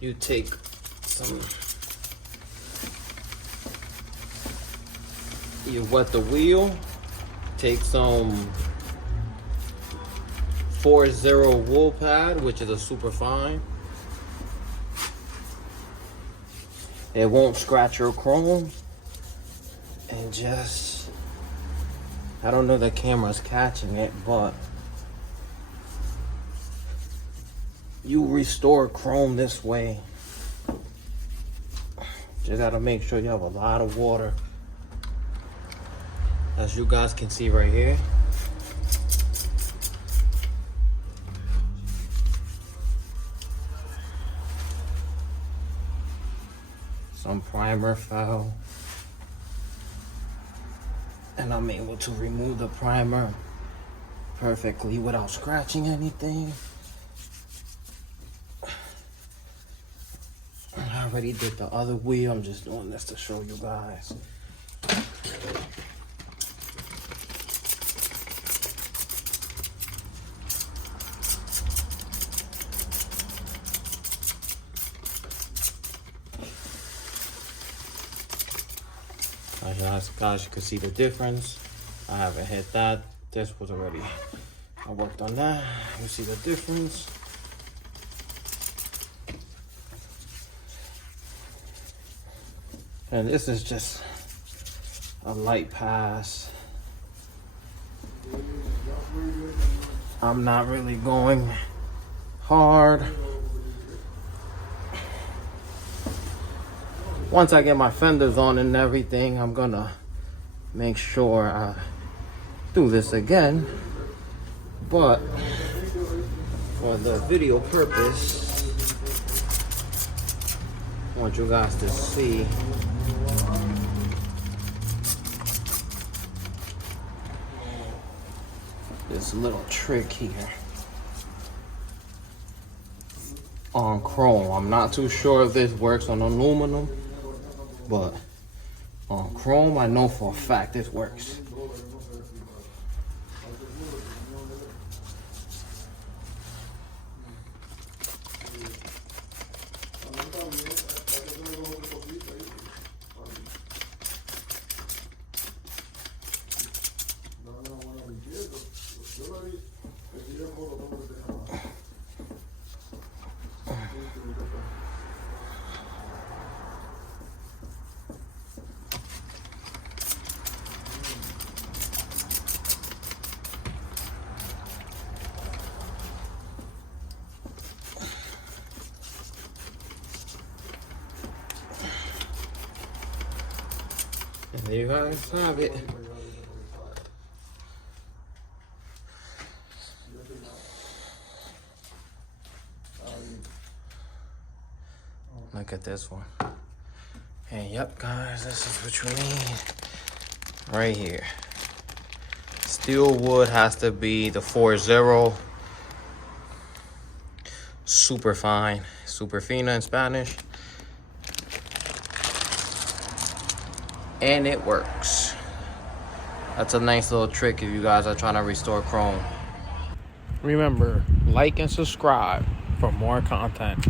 you take some, you wet the wheel, take some 40 wool pad, which is a super fine. It won't scratch your chrome. And just, I don't know the camera's catching it, but you restore chrome this way. You gotta make sure you have a lot of water. As you guys can see right here. Some primer fell. And I'm able to remove the primer perfectly without scratching anything. I already did the other wheel. I'm just doing this to show you guys. As guys, you can see the difference. I haven't hit that. This was already, I worked on that. You see the difference. And this is just a light pass. I'm not really going hard. Once I get my fenders on and everything, I'm gonna make sure I do this again. But for the video purpose, I want you guys to see this little trick here on chrome. I'm not too sure if this works on aluminum, but on chrome, I know for a fact this works. And there you guys have it. Look at this one. And yep, guys, this is what you need right here. Steel wood has to be the 40 super fine, super fina in Spanish. And it works. That's a nice little trick if you guys are trying to restore chrome. Remember, like and subscribe for more content.